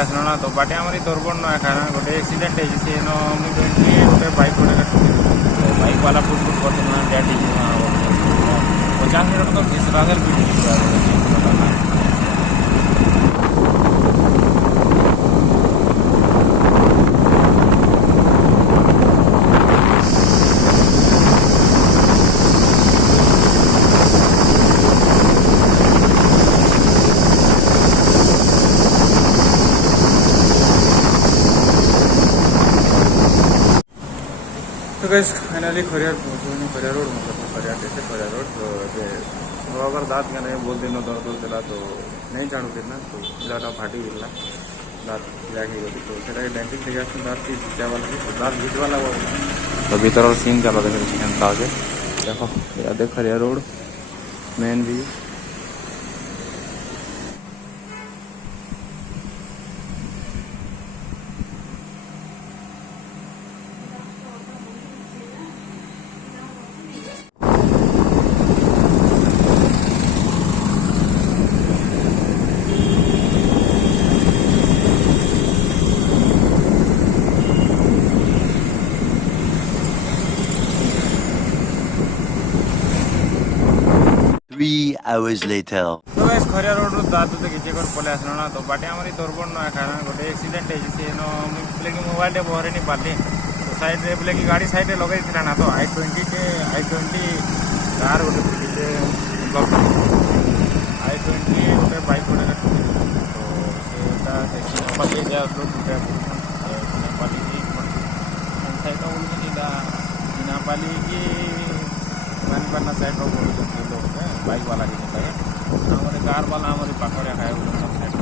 आसला ना तो बाटे हमारी तोरबड़ ना खाना गोटे एक्सीडेंट है से नो गोटे बाइक गोटे बाइक वाला फुट फुट करते ना डेट 50 मिनट तो फिसरागर भी तो गाइस फाइनली खरियार पहुंचो खरियार रोड मतलब खरियार जैसे खरियार रोड तो बाबर दाँत का नहीं बोल दिन दर्द होता तो नहीं जाणु ना तो पिलाटा फाटी गला दाँत जाके गली तो से डेंटिंग थे दाँत की भिजा वाला दाँत भिजवा लगा तो भीतर सीन चला देखे एंता देखो याद खरियार रोड मेन भी hours later. तो गाइस खरिया रोड दाँत किसी पलि आसला ना तो बाटे हमारी तोरबड़ ना खाना गोटे एक्सीडेंट है से नो बोले कि मोबाइल टे बहरे नहीं पारे तो साइड रे बोले कि गाड़ी साइड रे लगे थी ना तो i20 कार गोटे i20 गोटे बाइक गोटे तो नेपाली जा गोटे नेपाली नेपाली की पाना साइड लोग बाइक वाला ही हमारे कार वाला हमारे पाखड़े खाए साइड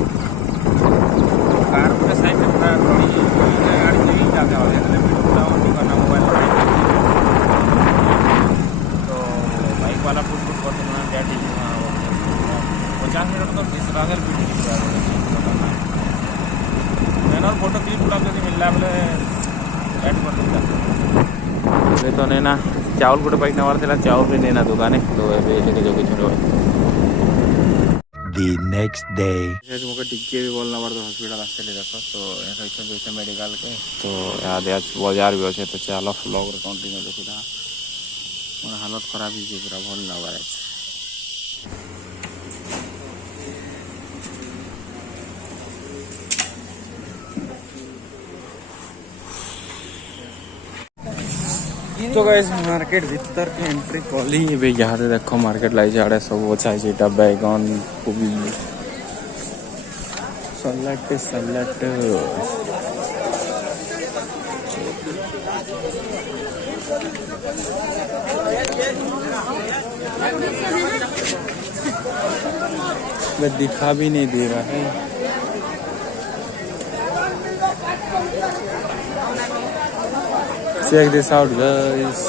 कार पूरे साइड में पूरा गाड़ी से ही जाते वाले वीडियो करना मोबाइल तो बाइक वाला फुट फुट करते ना डेट 50 मिनट तो फिसरागर भी मैंने फोटो क्लिप उड़ा के मिलला बोले ऐड कर देता तो नहीं ना चावल गोटे बाइक नवार था चावल भी नहीं ना दुकान तो लेके जो कुछ The next day. मुझे टिक्के भी बोलना पड़ता हॉस्पिटल आते देखो तो ऐसा मेडिकल के तो याद आज बाजार भी अच्छे तो चलो ब्लॉग कंटिन्यू देखा मोर हालत खराब ही पूरा भल लगा तो गाइस मार्केट भीतर के एंट्री कली भी यहाँ देखो मार्केट लाई जाड़े सब अच्छा है बैगन कोबी सलाड मैं दिखा भी नहीं दे रहा है Check this out guys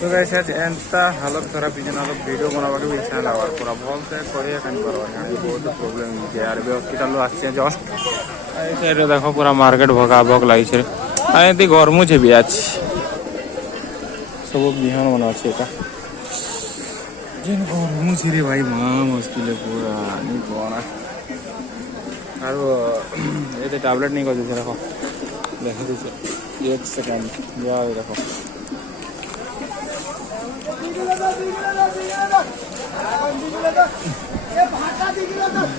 तो गाइस आज एंता हालत खराब है ना तो वीडियो बनावा के इच्छा लगा पूरा भल से करिया कान करवा यानी बहुत प्रॉब्लम है यार बे हॉस्पिटल आछे जस्ट आई साइड देखो पूरा मार्केट भगा भग लागी छे आयती गरमु छे भी आज सब बिहान बना छे का जिन गरमु छे रे भाई मां मुश्किल है पूरा नहीं कोना और ये तो टैबलेट नहीं करते देखो देखो दीजिए 1 सेकंड जाओ देखो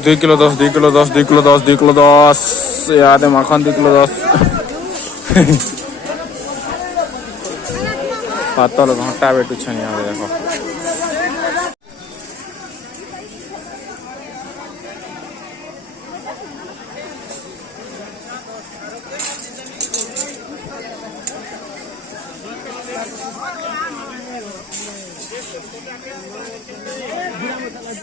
2 किलो 10 याद है माखन 2 किलो 10 पातल घंटा बेटू छनी देखो